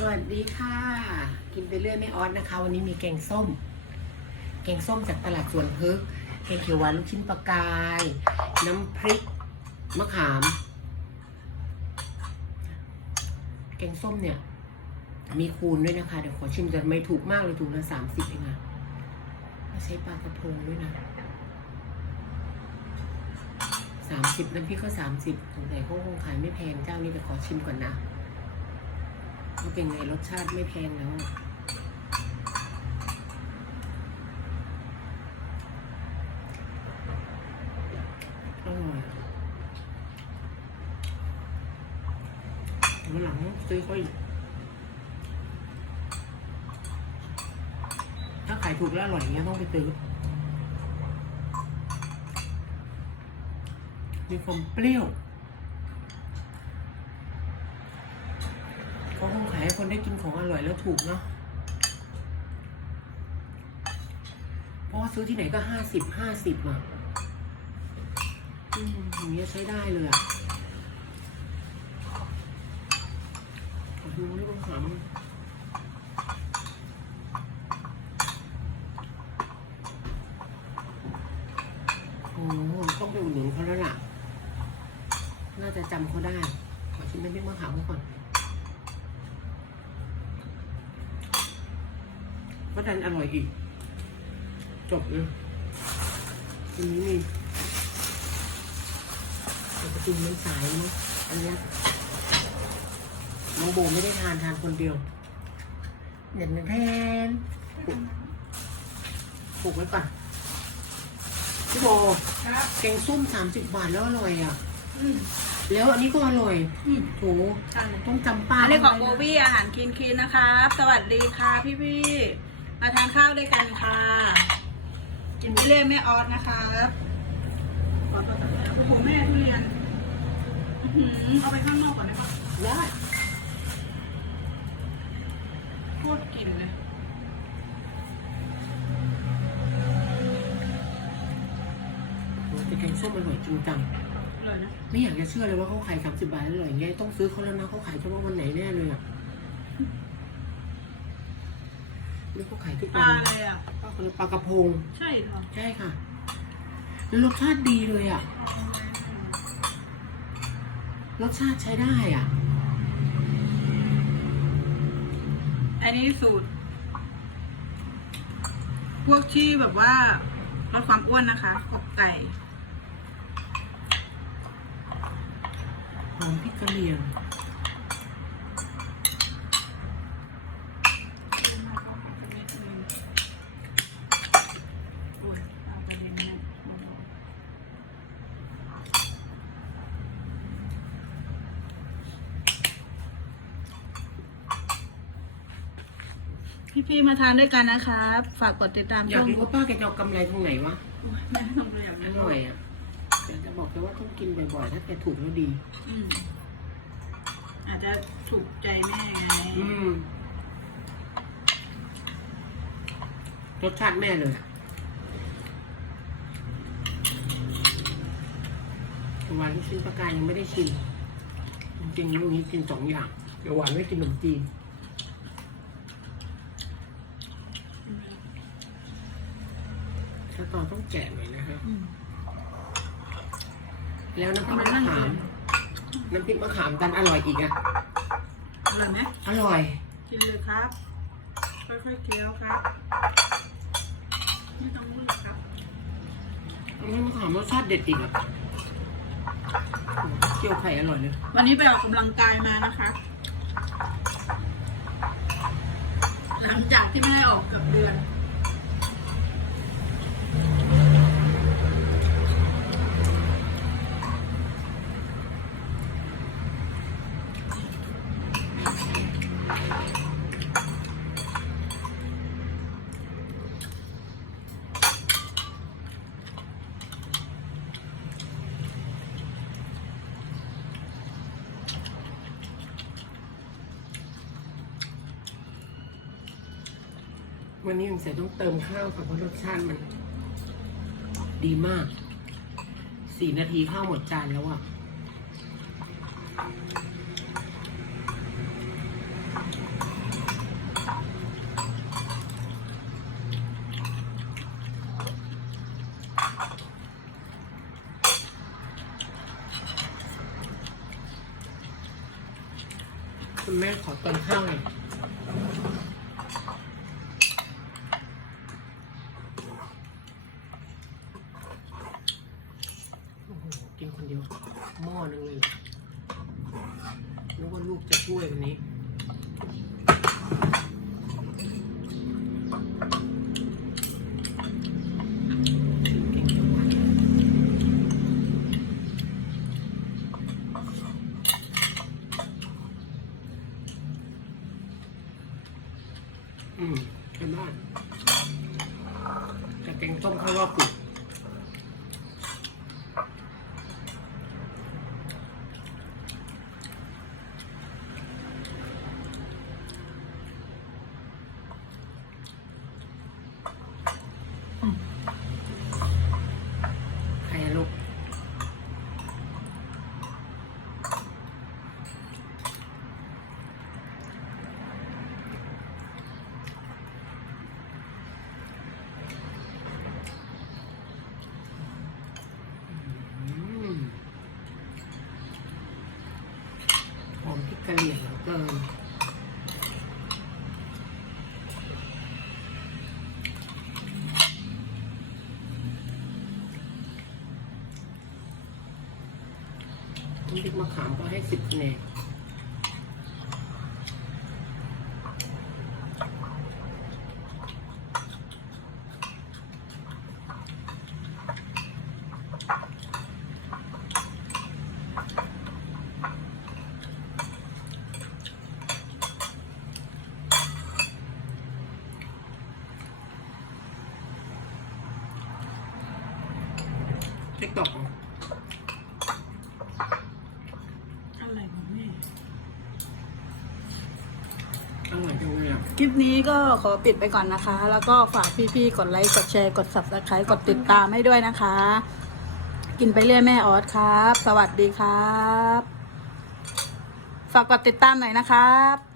สวัสดีค่ะ กินไปเรื่อยไม่ออสนะคะ วันนี้มีแกงส้ม แกงส้มจากตลาดสวนพึกษ์แกงเขียวหวานลูกชิ้นปลากาย น้ำพริกมะขาม แกงส้มเนี่ย มีคูณด้วยนะคะ เดี๋ยวขอชิมกันไม่ถูกมากเลยถูกละสามสิบเองอะม่ใช้ปลากระพงด้วยนะสามสิบน้ำพริกก็สามสิบสงสัยเขาคงขายไม่แพงเจ้านี้แต่ขอชิมก่อนนะ ว่าเป็นไงรสชาติไม่แพงแล้วอร่อยวันหลังซื้อเขาอีก ถ้าขายถูกแล้วอร่อยย่างเงี้ยต้องไปซื้อมีความเปรี้ยว เขา คนได้กินของอร่อยแล้วถูกเนาะเพราะว่าซื้อที่ไหนก็ห้าสิบห้าสิบอะอย่างเงี้ยใช้ได้เลยอะดูเรื่องขำโอ้โหต้องไปอุดหนุนเขาแล้วล่ะ น่าจะจำเขาได้ ขอชิมน้ำพริกมะขามก่อน ก็ดันอร่อยอีก จบเลยทีนี้นี่เราจะกินมันสายเนาะอันเนี้ยน้องโบไม่ได้ทานทานคนเดียวเด็ดแทนปลูกไว้ก่อนพี่โบครับแกงส้มสามสิบบาทแล้วอร่อยอะ อืม แล้วอันนี้ก็อร่อยอืม โถทานเลยต้องจำป้าอันนี้ของโบไว้นะวี่อาหารคินคินนะครับ สวัสดีค่ะพี่พี่ๆ มาทานข้าวด้วยกันค่ะ กินไปเรื่อยแม่ออสนะครับขอโทษนะโอ้โหแม่ทุเรียนอื้อหือเอาไปข้างนอกก่อนได้ไหมได้โคตรกลินเลยโอ้แต่แกงส้มอร่อยจริงจัง เลยนะ ไม่อยากจะเชื่อเลยว่าเขาขายสามสิบบาทอร่อยอย่างเงี้ยต้องซื้อเขาแล้วนะเขาขายเฉพาะวันไหนแน่เลยอะ นี่เขาขายทุกปวัลานอะไรอะ ปลาปลากระพง ใช่เหรอใช่ค่ะแล้วรสชาติดีเลยอะ รสชาติใช้ได้อะ อันนี้สูตร พวกที่แบบว่าลดความอ้วนนะคะอกไก่ หอมพริกกะเหรี่ยง โอ้ยเอาไปเลยนะ พี่ๆมาทานด้วยกันนะครับ ฝากกดติดตามอยากช่องรู้ว่าป้าแกจะเอากำไรตรงไหนวะโอ้ยแม่ทำตัวอย่างอนั้นร่อยอะแต่จะบอกแกว่าต้องกินบ่อยๆ ถ้าแกถูกแล้วดี อืมอาจจะถูกใจแม่ไงอืมรสชาติแม่เลยอะหวานลูกชิ้นปลากายยังไม่ได้ชิมจริงๆลูกนี้กินสองอย่างเดี๋ยวหวานไม่กินขนมจีน ถ้าตอนต้องแกะหน่อยนะคะ อืมแล้วน้ำพริกมะขาม น้ำพริกมะขามดันอร่อยอีกอะ อร่อยไหมอร่อย กินเลยครับ ค่อยๆเคี้ยวครับ ไม่ต้องมืดครับ น้ำพริกมะขามรสชาติเด็ดอีกอะโอ้โหเจียวไข่อร่อยเลยวันนี้ไปออกกำลังกายมานะคะ หลังจากที่ไม่ได้ออกเกือบเดือน วันนี้ยังใส่ต้องเติมข้าวค่ะเพราะรสชาติมัน ดีมาก สี่นาทีข้าวหมดจานแล้วอะ่ะคุณแม่ขอตอนข้าวหน่อย กินคนเดียว หม้อนึงเลยนึกว่าลูกจะช่วยวันนี้ เก่งจังวะอืมใช่บ้านจะแกงส้มข้าวรอบกุดใครอะลูก อืมหอมพริกกะเหรี่ยงเหลือเกิน น้ำพริกมะขามก็ให้สิบคะแนนติ๊กตอกขอะไรของแม่ อร่อยจังเลยอะ คลิปนี้ก็ขอปิดไปก่อนนะคะ แล้วก็ฝากพี่ๆ กดไลค์ กดแชร์ กด subscribe กดติดตามให้ด้วยนะคะ กินไปเรื่อยแม่ออสครับ สวัสดีครับ ฝากกดติดตามหน่อยนะครับ